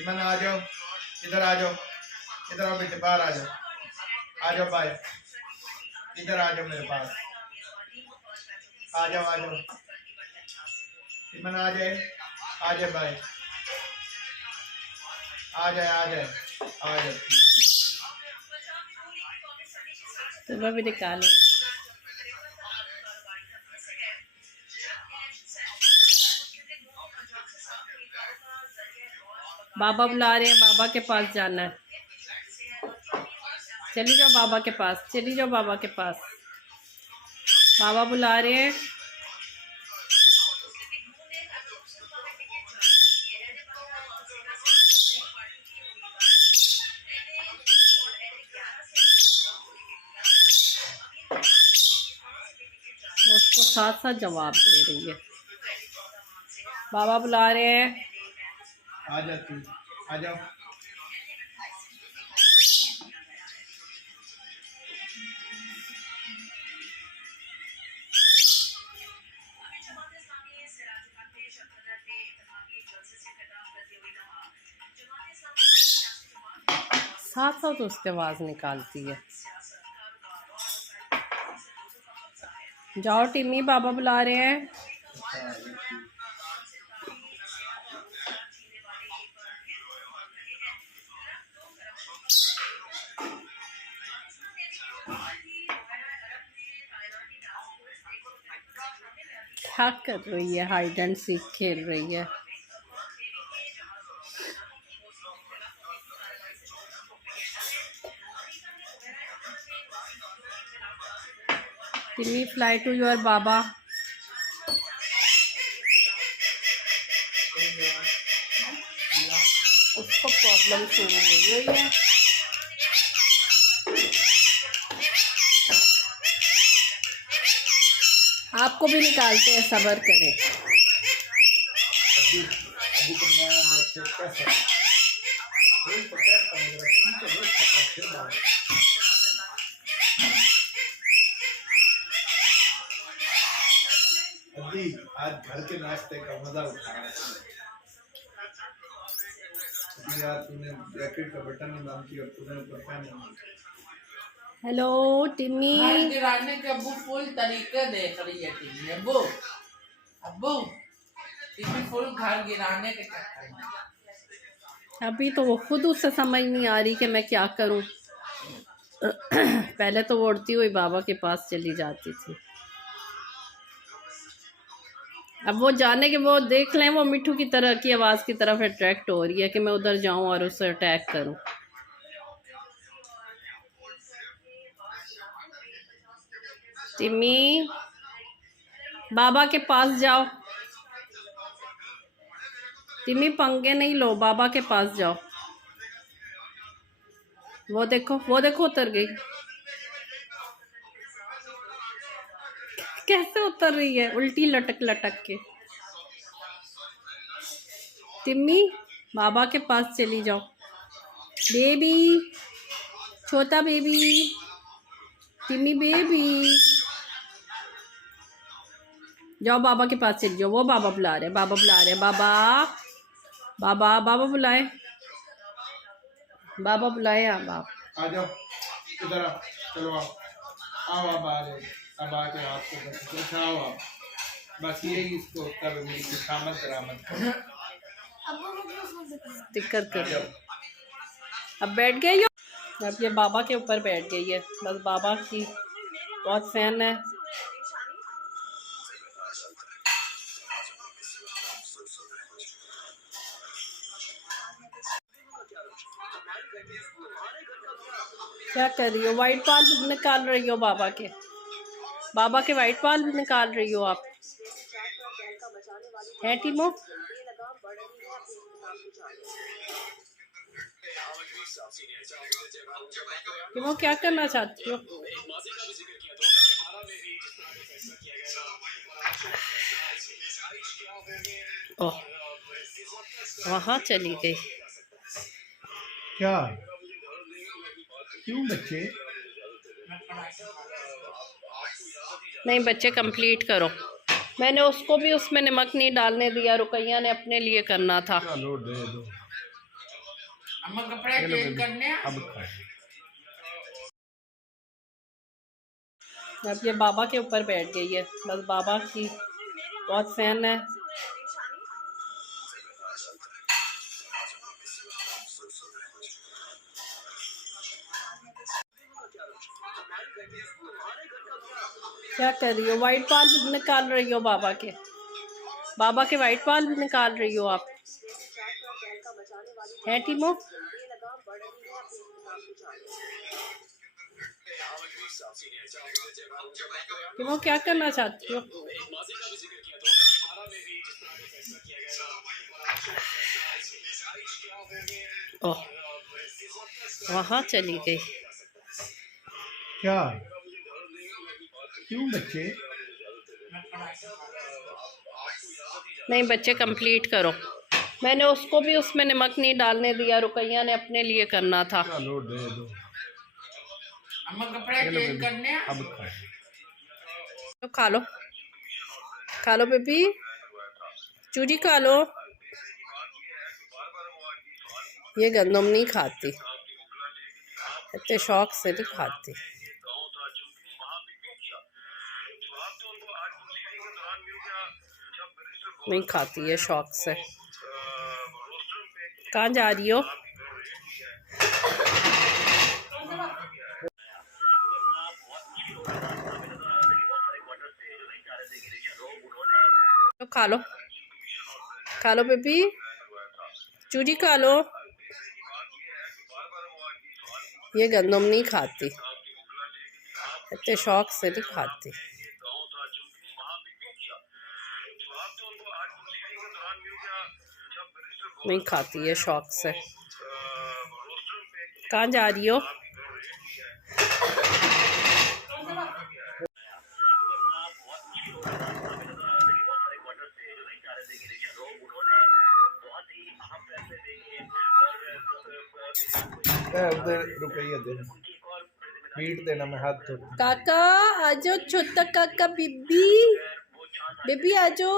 सिमन आ जाओ, इधर आ जाओ, इधर आओ बेटे, बाहर आ जाओ बाहर, इधर आ जाओ मेरे पास, आ जाओ सिमन आ जाए भाई, आ जाए तो भी निकालो। बाबा बुला रहे हैं, बाबा के पास जाना है। चली जाओ बाबा के पास, चली जाओ बाबा के पास, बाबा बुला रहे हैं। वो उसको साथ साथ जवाब दे रही है। बाबा बुला रहे हैं। आ जाओ। साथ साथ उसकी आवाज निकालती है। जाओ टिम्मी, बाबा बुला रहे हैं। क्या कर रही है? हाइड एंड सीक खेल रही है। टिम्मी, फ्लाई टू योर बाबा। उसको प्रॉब्लम शुरू हो गई है। आपको भी निकालते हैं, सब्र करें। आज घर के नाश्ते का मजा उठाया यार, तूने जैकेट का बटन नहीं बांध किया और तूने ऊपर पहना। हेलो टिम्मी। घर गिराने के अब्बू फुल तरीके देख रही है टिम्मी। अब्बू टिम्मी फुल घर गिराने के चक्कर में। अभी तो वो खुद उससे समझ नहीं आ रही कि मैं क्या करूं। पहले तो वो उड़ती हुई बाबा के पास चली जाती थी। अब वो जाने के वो देख लें, वो मिठू की तरह की आवाज़ की तरफ अट्रैक्ट हो रही है कि मैं उधर जाऊं और उससे अटैक करूं। टिम्मी, बाबा के पास जाओ। टिम्मी, पंगे नहीं लो, बाबा के पास जाओ। वो देखो उतर गई। कैसे उतर रही है? उल्टी लटक के। टिम्मी, बाबा के पास चली जाओ। बेबी, छोटा बेबी, टिम्मी बेबी, जाओ बाबा के पास चली जाओ। वो बाबा बुला रहे, बाबा बुलाए। बाबा बुलाए। आप आ जाओ, इधर आओ, चलो आओ अब आ जाओ। अब आके आपको उठाओ आप, बस यही इसको तब मेरी खुशामद करामद दिक्कत कर। अब बैठ गई हो। अब ये बाबा के ऊपर बैठ गई है। बस बाबा की बहुत फैन है। क्या कर रही हो? वाइट बाल निकाल रही हो बाबा के वाइट बाल भी निकाल रही हो आप? है टीमो? टीमो, क्या करना चाहती हो? ओह, वहाँ चली गई। क्या क्यों बच्चे? नहीं बच्चे, कंप्लीट करो। मैंने उसको भी उसमें नमक नहीं डालने दिया, रुकैया ने अपने लिए करना था। चलो दे दो। अम्मा कपड़े चेंज करने हैं? अब खाए। अब ये बाबा के ऊपर बैठ गई है, बस बाबा की बहुत फैन है। क्या कर रही हो? वाइट बाल निकाल रही हो बाबा के वाइट बाल भी निकाल रही हो आप, है टीमो? टीमो क्या करना चाहती हो? ओह, वहाँ चली गई। क्या क्यों बच्चे? नहीं बच्चे कंप्लीट करो। मैंने उसको भी उसमें नमक नहीं डालने दिया, रुकैया ने अपने लिए करना था। चलो दे दो। अम्मा कपड़े चेंज करने हैं? अब खाए। तो खा लो बेबी, चूरी खा लो। ये गंदम नहीं खाती, इतने शौक से नहीं खाती। नहीं खाती है शौक से। कहाँ जा रही हो? तो खा लो बेबी, चूरी खा लो। ये गंदम नहीं खाती, इतने शौक से नहीं खाती। नहीं खाती है शौक से। कहाँ जा रही हो? उधर रुपया देना, पीट देना, मैं हाथ धो। काका आजो, छोटा काका बेबी आजो।